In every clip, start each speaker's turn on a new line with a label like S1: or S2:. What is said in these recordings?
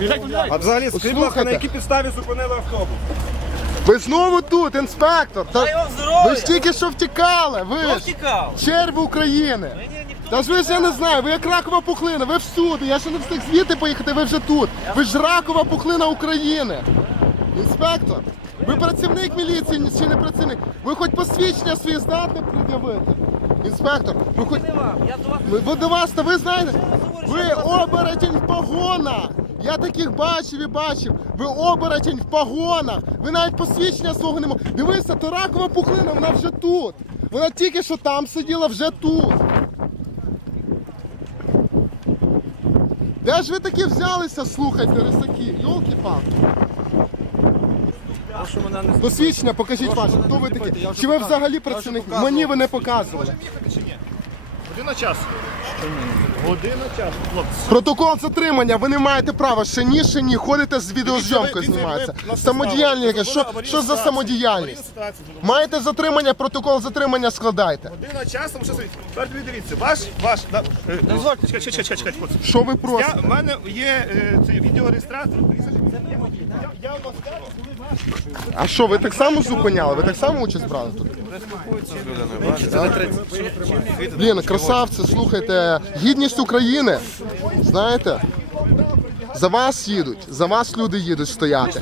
S1: А взагалі, скажіть, будь ласка, на якій підставі зупинили автобус?
S2: Ви знову тут, інспектор. Ви ж тільки що втікали. Ви ж черви України. Та ж ви ж, я не знаю, ви як ракова пухлина, ви всюди. Я ще не встиг звідти поїхати, ви вже тут. Ви ж ракова пухлина України. Інспектор, ви працівник міліції чи не працівник? Ви хоч посвідчення свої здатні пред'явити? Інспектор, ви хоч... Ви до вас, та ви знаєте? Ви оборотень в погонах! Я таких бачив і бачив. Ви оборотень в погонах. Ви навіть посвідчення свого не можете. Дивися, то ракова пухлина, вона вже тут. Вона тільки що там сиділа, вже тут. Де ж ви такі взялися, слухайте, рисаки? Йолки-палки. Посвідчення, покажіть ваше. Хто ви такі? Чи ви взагалі працівник? Мені ви не показували.
S3: Година часу. Година часу, хлопці.
S2: Протокол затримання, ви не маєте права. Ще ні, ходите з відеозйомкою знімається. Самодіяльність, що за самодіяльність? Маєте затримання, протокол затримання складайте.
S3: Година часу, що собі. Тепер дивіться, ваш, чекай, хлопці.
S2: Що ви просите?
S3: У мене є цей відеореєстратор. Я вас кажу, коли ваш.
S2: А що, ви так само зупиняли? Ви так само участь брали тут? Блін, красавці, слухайте, гідність України, знаєте, за вас їдуть, за вас люди їдуть стояти.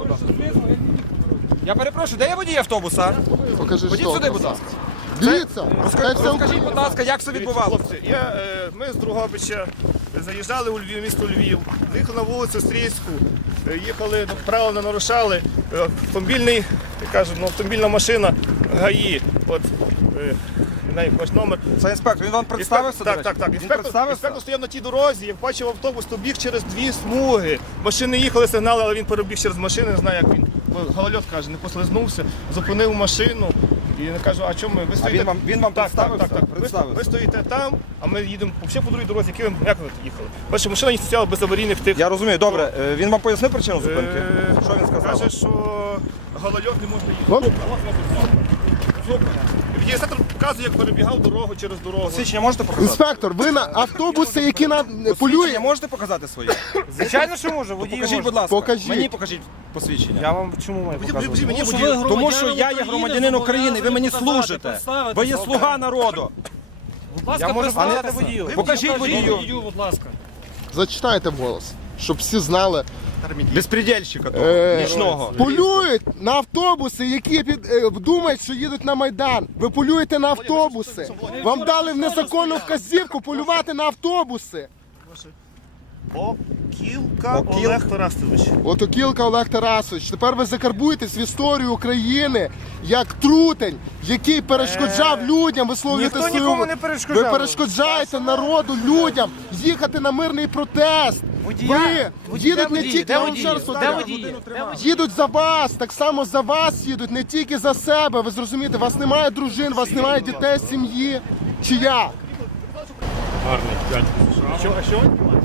S1: Я перепрошую, де є водій автобуса?
S2: Покажи,
S1: Ходіть
S2: що.
S1: сюди, будь ласка.
S2: Дивіться,
S1: Розкажіть, будь ласка, як це відбувалося?
S3: Хлопці, ми з Другобича заїжджали у Львів, місто Львів, заїхали на вулицю Стрійську, їхали, правила не нарушали, автомобільна машина ГАІ, от, ваш номер.
S1: Це інспектор, він вам представився?
S3: Так. Інспектор стояв на тій дорозі, як бачив автобус, то біг через дві смуги. Машини їхали, сигнали, але він перебіг через машини, не знаю, як він. Голольот каже, не послизнувся, зупинив машину. І я кажу, а чому ми? Ви стоїте...
S1: Він вам представився?
S3: Так. Ви стоїте там, а ми їдемо взагалі по другій дорозі. Як ви їхали? Бачите, машина не стояла без аварійних тих.
S1: Я розумію, добре. Він вам пояснив причину зупинки? Що він сказав?
S3: Каже, що голольот не може їхати. Відеореєстратор показує, як перебігав дорогу через дорогу.
S1: Посвідчення можете показати?
S2: інспектор, ви на автобуси, які
S1: Посвідчення
S2: полюють.
S1: можете показати своє?
S4: Звичайно, що може, водій
S1: Покажіть,
S4: може.
S1: будь ласка.
S2: Покажіть.
S1: Мені покажіть посвідчення.
S4: Я вам чому маю показувати?
S3: Мені
S1: Тому що я є громадянин України, ви мені служите. Ви є слуга народу.
S4: Будь ласка,
S1: Я можу
S4: представте
S1: сказати
S4: водію.
S1: Покажіть водію.
S4: Будь ласка.
S2: Зачитайте вголос, щоб всі знали.
S1: Безпредельщика того, нічного.
S2: Полюють на автобуси, які думають, що їдуть на Майдан. Ви полюєте на автобуси. Вам дали в незаконну вказівку полювати на автобуси.
S3: Окілка Олег Тарасович.
S2: От Окілка Олег Тарасович. Тепер ви закарбуєтесь в історію України як трутень, який перешкоджав людям висловлювати
S4: Ніхто
S2: свою...
S4: нікому не перешкоджав.
S2: Ви перешкоджаєте народу, людям їхати на мирний протест. Ви їдуть не тільки... Я вам ще раз повторяю. Їдуть за вас, так само за вас їдуть, не тільки за себе. Ви зрозумієте, у вас немає дружин, у вас немає дітей, сім'ї. Чи як?
S3: Гарний дядько. А що?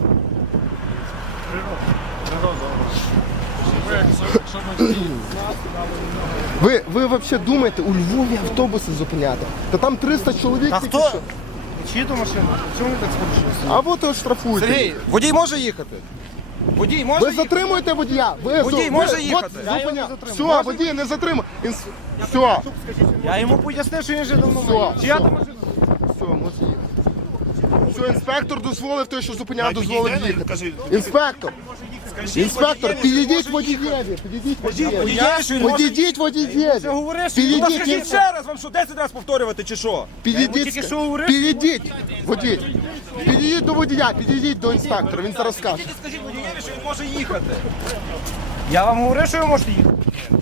S2: Ви взагалі думаєте, у Львові автобуси зупиняти? Та там 300 чоловік.
S4: А
S2: тільки
S4: хто?
S2: що.
S4: Чиї то машина? Чому ви так спорушилися?
S2: А от і штрафуйте.
S1: Сергій, водій може їхати? Водій може
S2: Ви
S1: їхати?
S2: затримуєте водія?
S1: Водій може їхати?
S2: Все, водій не затримує. Все,
S4: Я йому пояснив, що він вже давно
S2: все,
S4: має. Чия
S2: все,
S4: то машина?
S2: все, може їхати. Все, інспектор дозволив, той, що зупиняв, дозволив
S3: Підійде,
S2: їхати.
S3: кажи.
S2: Інспектор, інспектор, підійдіть водієві, підійдіть водієві. Підійдіть водієві.
S4: Говориш, що
S1: Скажіть
S2: Підійдіть,
S1: ще раз, вам що 10 разів повторювати чи що?
S4: тільки
S2: підійдіть,
S4: що говорив.
S2: підійдіть, водій. Підійдіть до водія, підійдіть до інспектора, він зараз скаже.
S1: Скажіть водієві, що він може їхати.
S4: Я вам говорив, що ви можете їхати.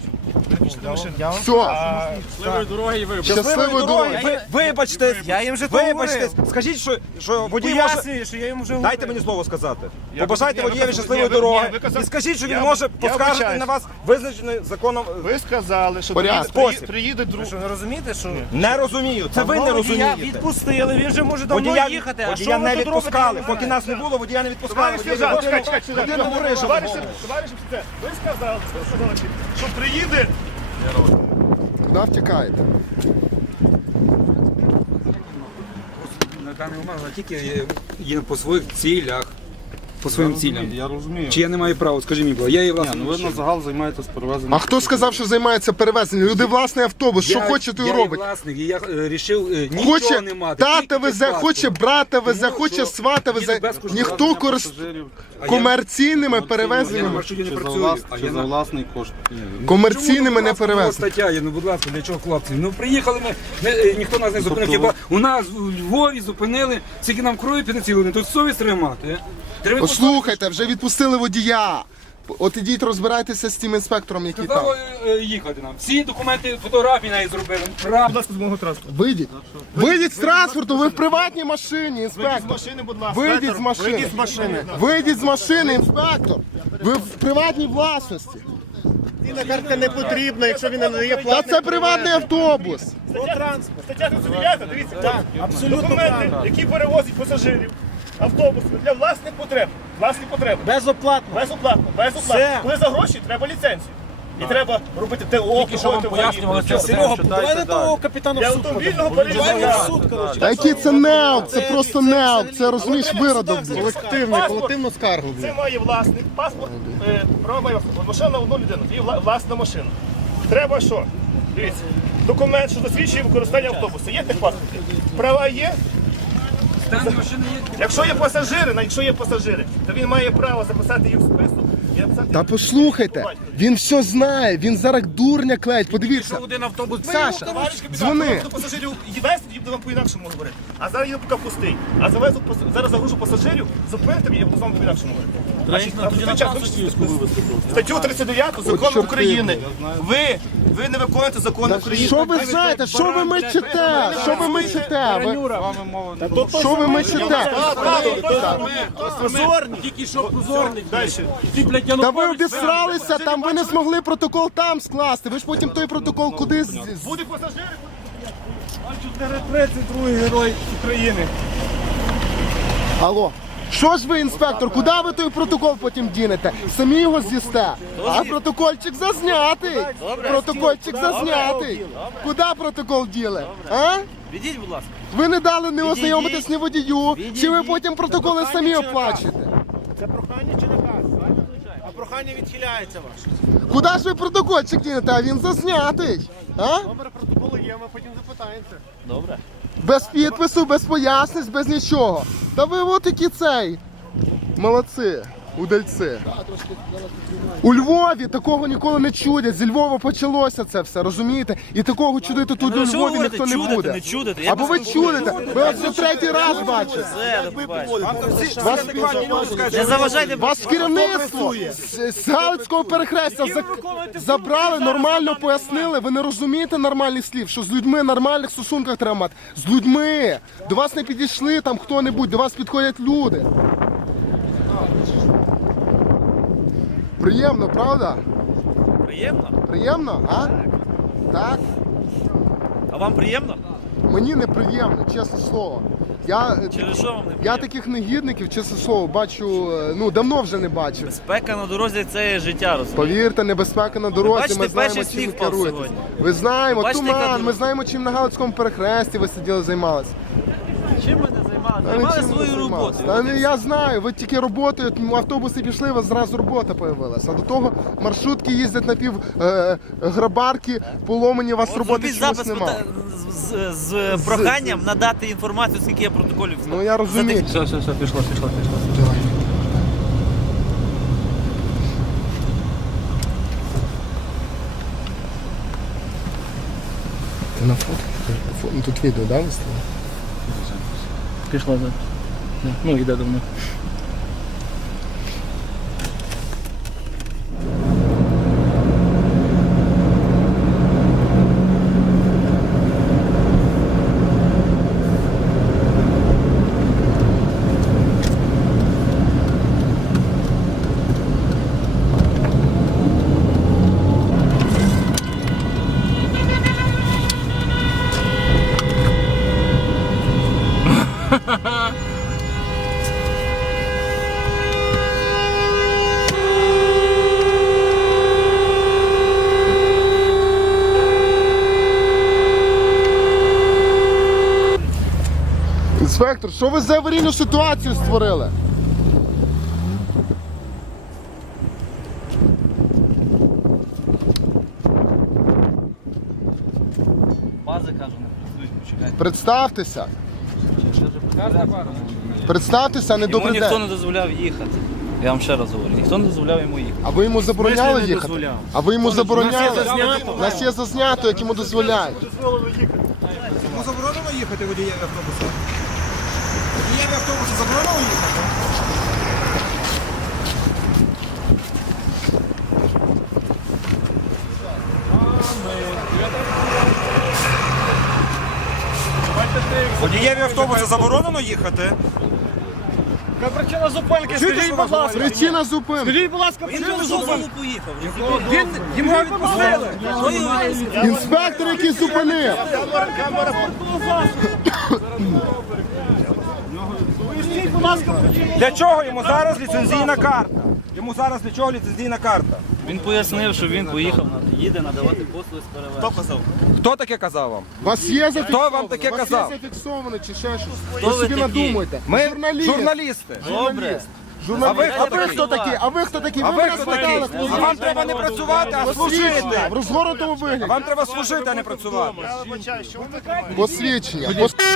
S2: Все, щасливої дороги.
S1: Вибачтесь.
S4: Я їм вже то
S1: Вибачтесь.
S4: говорив.
S1: Скажіть, що водій може...
S4: Пояснюю, що я йому вже говорив.
S1: Дайте мені слово сказати. Побажайте
S3: ви
S1: водієві
S3: казали,
S1: щасливої
S3: ні,
S1: дороги.
S3: ви казали-
S1: І скажіть, що він
S3: я-
S1: може
S3: я
S1: поскаржити
S3: вибачаюсь.
S1: на вас визначений законом.
S3: Ви сказали, що
S2: Порядок.
S3: приїде друг.
S4: Ви що, не розумієте, що...
S1: Не розумію. Це ви не
S4: Водія
S1: розумієте.
S4: відпустили, він вже може давно
S1: Водія,
S4: їхати. А
S1: водія
S4: що ви
S1: не
S4: тут
S1: відпускали.
S4: робите?
S1: Поки нас не було, водія не відпускали.
S3: Товариш сержант, чекай,
S1: Водія не говорив, що
S3: Товариш офіцер, ви сказали, що приїде.
S2: Куди втікаєте?
S5: На даний момент вона тільки є по своїх цілях. по своїм цілям.
S6: Я розумію.
S5: Чи я не маю права? Скажи мені, бо я є
S6: Ні,
S5: власник.
S6: ну ви на загал займаєтесь перевезенням.
S2: А хто сказав, що займається перевезенням? Люди власний автобус, що хоче, то й
S5: Я
S2: робить.
S5: є власник, і я рішив нічого
S2: Хоче
S5: не мати.
S2: тата
S5: тільки
S2: везе,
S5: безплатно.
S2: хоче брата везе,
S5: Тому
S2: хоче
S5: що
S2: свата
S5: їде
S2: везе.
S5: безкоштовно.
S2: Ніхто користується
S6: Пасажирів
S2: комерційними
S5: Я на
S2: перевезеннями.
S5: маршруті не
S6: чи за
S5: працюю. А
S6: чи
S5: я
S6: за
S5: на...
S6: власний кошт.
S2: Комерційними не
S5: Чому, будь ласка,
S2: перевезеннями.
S5: стаття є? Ну, будь ласка, для чого хлопці? Ну, приїхали ми, ніхто нас не зупинив.
S6: Тобто
S5: Хіба у нас у Львові зупинили, скільки нам крові піднацілили, тут совість треба мати. Треба
S2: Послухайте, вже відпустили водія. От ідіть розбирайтеся з тим інспектором, який там.
S5: сказали їхати нам. Всі документи, фотографії навіть зробили. Правда.
S3: Будь ласка, з мого транспорту.
S2: Вийдіть. Вийдіть з транспорту, ви в приватній машині,
S3: Вийдіть з
S2: інспектор.
S3: машини, будь ласка.
S2: Вийдіть з машини.
S3: Вийдіть з машини.
S2: Вийдіть з машини, інспектор. Ви в приватній власності.
S7: Цінна картка не потрібна, якщо він не надає
S2: Та
S7: платний.
S2: це приватний автобус.
S3: Стаття 39, дивіться, хлопці.
S7: абсолютно
S3: Документи,
S7: правильно.
S3: які перевозять пасажирів, автобуси для власних потреб. Власні потреби.
S7: Безоплатно.
S3: Безоплатно, безоплатно.
S7: Все.
S3: Коли за гроші, треба ліцензію. І треба робити ТО,
S5: Тільки що вам пояснювали, що
S7: Серега, давай на того капітана
S3: Для
S7: в суд.
S3: автомобільного
S7: Давай його в
S3: перевезення.
S7: суд, коротше.
S2: Та який це неук, це просто неук, це розумієш виродок.
S7: Колективну скаргу.
S3: Це має власник, паспорт, право має власник. Машина на одну людину, і власна машина. Треба що? Дивіться, документ, що засвідчує використання автобуса. Є техпаспорт? Права є?
S5: Стан машини є.
S3: Якщо є пасажири, то він має право записати їх в список і написати.
S2: Та послухайте, він все знає, він зараз дурня клеїть, подивіться.
S5: Один автобус.
S2: Саша,
S3: Товариш капітан,
S2: дзвони.
S3: до пасажирів вести, їду вам по-інакшому говорити. А зараз їду поки пустий. А завезу, зараз загружу пасажирів, зупините мене, я буду з вами по-інакшому говорити. Статтю 39 закону
S2: чорти.
S3: України. Ви не виконуєте закон України.
S2: Що ви знаєте? Що ви мечете? Що ви мечете? Ви- Що ви мечете?
S7: Позорник.
S3: Тільки що позорник. Далі.
S2: Та ви обісралися, там ви не змогли протокол там скласти. Ви ж потім той протокол кудись.
S3: Буде пасажири.
S4: 32-й герой України.
S2: Алло. Що ж ви, інспектор, куди ви той протокол потім дінете? Самі його з'їсте. А протокольчик зазнятий. Протокольчик зазнятий. Куди протокол діли? А?
S7: Відіть, будь ласка.
S2: Ви не дали не ознайомитись ні водію, чи ви потім протоколи самі оплачуєте?
S7: Це прохання чи наказ? А прохання відхиляється ваше.
S2: Куди ж ви протокольчик дінете, а він зазнятий? А?
S7: Номер протоколу є, ми потім запитаємося. Добре.
S2: Без підпису, без пояснень, без нічого. Та ви от які цей. Молодці, удальці. У Львові такого ніколи не чудять. Зі Львова почалося це все, розумієте? І такого чудити тут у Львові ніхто не буде. Або ви чудите. Ви от вже третій раз бачите.
S7: Не заважайте.
S2: Вас керівництво з Галицького перехрестя забрали, нормально пояснили. Ви не розумієте нормальних слів, що з людьми в нормальних стосунках треба мати. З людьми. До вас не підійшли там хто-небудь, до вас підходять люди. Приємно, правда?
S7: Приємно?
S2: Приємно, а? Так?
S7: А вам приємно?
S2: Мені неприємно, чесне слово.
S7: Через що вам не
S2: Я таких негідників, чесне слово, бачу, ну давно вже не бачив.
S7: Безпека на дорозі – це є життя, розумієте?
S2: Повірте, небезпека на дорозі,
S7: Бачите,
S2: ми знаємо,
S7: перший
S2: чим
S7: сніг
S2: ви
S7: впав
S2: керуєтесь.
S7: сьогодні.
S2: Ви знаємо,
S7: Бачите, яка
S2: туман, ми
S7: дорога?
S2: знаємо, чим на Галицькому перехресті ви сиділи, займалися.
S7: Чим ми не займалися?
S2: Та
S7: Займали
S2: нічим не
S7: свою
S2: займалися.
S7: роботу.
S2: Та не, я знаю, ви тільки роботою, автобуси пішли, у вас зразу робота появилася. А до того маршрутки їздять грабарки, поломані, у вас
S7: От
S2: роботи
S7: зробіть
S2: чомусь
S7: запис
S2: немає.
S7: з проханням надати інформацію, скільки я протоколів
S2: Ну я розумію.
S5: Все, пішло.
S2: Ти на фото? Ну, тут відео, да, виставили?
S4: Пішла, так. Ну, йде до мене.
S2: Інспектор, що ви за аварійну ситуацію створили?
S4: Бази, кажу, не працюють, почекайте.
S2: Представтеся. Представтеся, а не
S4: Йому
S2: добрий
S4: ніхто
S2: день.
S4: не дозволяв їхати. Я вам ще раз говорю, ніхто не дозволяв йому їхати.
S2: А ви йому забороняли
S7: не
S2: їхати?
S7: дозволяв?
S2: А ви йому забороняли?
S7: зазнято.
S2: У нас є зазнято, як йому дозволяють.
S1: Йому заборонено їхати водієві автобуса? Водієві автобуса заборонено їхати? Водієві автобуса заборонено їхати?
S7: Яка причина зупинки? Скажіть, будь ласка.
S2: Причина зупинки.
S7: Скажіть, будь ласка, причину зупинки.
S4: Поїхав.
S7: Йому відпустили.
S2: Інспектор, який зупинив.
S7: Скажіть, будь ласка, причину.
S1: Для чого йому зараз ліцензійна карта? Йому зараз для чого ліцензійна карта?
S4: Він пояснив, що він поїхав, їде надавати послуги з перевезення.
S1: Хто таке казав вам?
S2: Вас є зафіксовано?
S1: Хто вам таке
S2: Вас
S1: казав?
S2: є зафіксовано чи ще щось?
S4: Хто
S2: Ви
S4: ви
S2: собі
S4: такі?
S2: надумайте.
S1: Ми
S2: Журналіст.
S1: журналісти.
S4: Добре.
S2: Журналіст.
S1: А ви хто
S2: А ви
S1: такі?
S2: хто такі? А ви хто такі?
S1: А ви
S2: мене
S1: хто
S2: спитали,
S1: такі?
S2: хто
S1: А вам треба не працювати, а
S2: Посвідчення.
S1: служити.
S2: В розгорнутому вигляді.
S1: Вам треба служити, а не працювати.
S3: Я вибачаю, що ви таке?
S2: Посвідчення.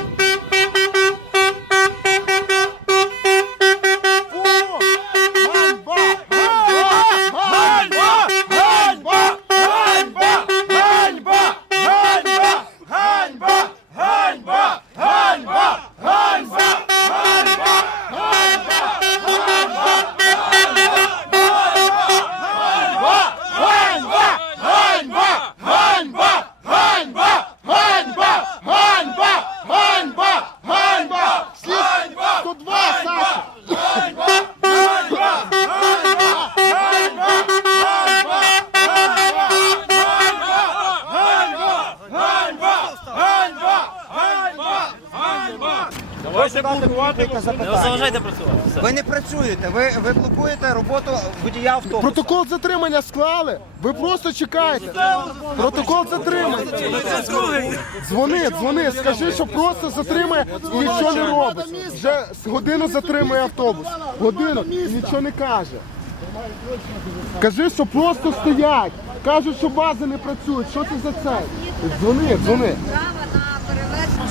S4: Не заважайте працювати. Все.
S1: Ви не працюєте, ви блокуєте роботу водія автобуса.
S2: Протокол затримання склали? Ви просто чекаєте. Протокол затримання. Дзвони, скажи, що просто затримає і нічого не робить. Вже з годину затримує автобус. Годину і нічого не каже. Кажи, що просто стоять. Кажуть, що бази не працюють. Що це за це? Дзвони.
S8: Право на перевезення.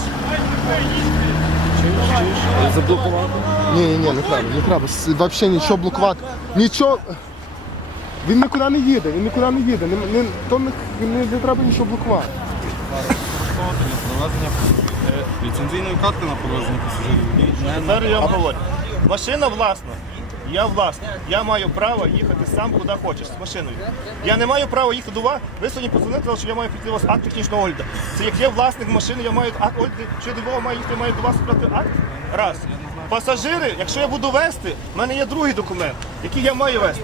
S2: Ні, не треба. Взагалі нічого блокувати. Нічого. Він нікуди не їде. Не треба нічого блокувати.
S6: Провезення ліцензійної карти на провезення пасажирів.
S3: Тепер я вам говорю. Машина власна. Я власник. Я маю право їхати сам куди хочеш з машиною. Я не маю права їхати до вас. Ви сьогодні подзвонили, сказали, що я маю прийти у вас акт технічного огляду. Це як я власник машини, я маю акт огляду. Що я до Львова маю їхати, маю до вас брати акт? Раз. Пасажири, якщо я буду вести, в мене є другий документ, який я маю вести.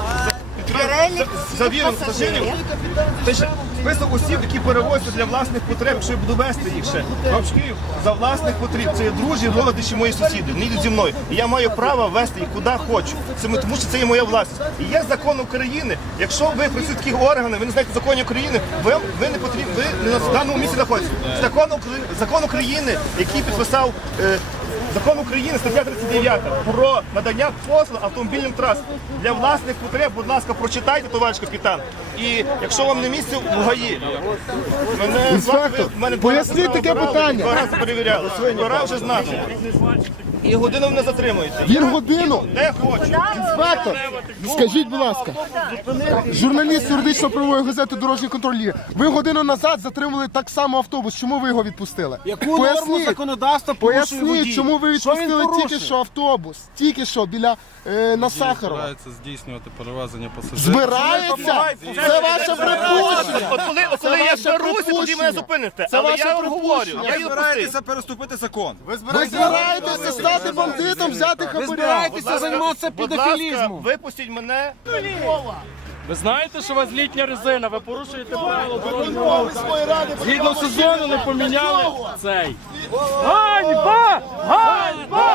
S3: Завіром пасажирів. Це ще список осіб, які перевозяться для власних потреб, якщо я буду вести їх ще. За власних потреб. Це є друзі, родичі, мої сусіди. Вони йдуть зі мною. І я маю право вести їх куди хочу. Тому що це є моя власність. І є закон України. Якщо ви працюєте в таких органах, ви не знаєте законів України, ви не потрібні, ви не на даному місці знаходитесь. Закон України, який підписав Закон України, стаття 39, про надання послуг автомобільним трасам. Для власних потреб, будь ласка, прочитайте, товариш капітан. І якщо вам не місце в ГАІ,
S2: Інспектор, поясніть таке питання.
S3: Два рази перевіряли, пора вже знати. І годину мене затримуєте.
S2: Він годину.
S3: Де хочу.
S2: Інспектор, скажіть, будь ласка, журналіст юридично-правової газети «Дорожній контроль» є. Ви годину назад затримали так само автобус. Чому ви його відпустили?
S7: Яку норму законодавства порушує водій?
S2: Поясніть, чому ви
S7: Що він
S2: відпустили
S7: порушив?
S2: тільки що автобус? Тільки що, біля на Сахарова.
S6: Збирається здійснювати перевезення пасажирів.
S2: Збирається? Це ваше припущення.
S3: От коли я беруся, тоді мене зупините.
S2: Це
S3: Але
S2: ваше
S3: я вам говорю,
S2: припущення.
S3: я
S1: Ви
S3: її відпустив.
S1: збираєтеся переступити закон.
S2: Ви збираєтеся стати бандитом, взяти хабаря.
S7: збираєтеся займатися
S3: Будь ласка,
S7: педофілізмом.
S3: випустіть мене.
S7: Ви знаєте, що у вас літня резина, ви порушуєте правила дорожнього руху. Згідно сезону не поміняли цей. Ганьба! Ганьба!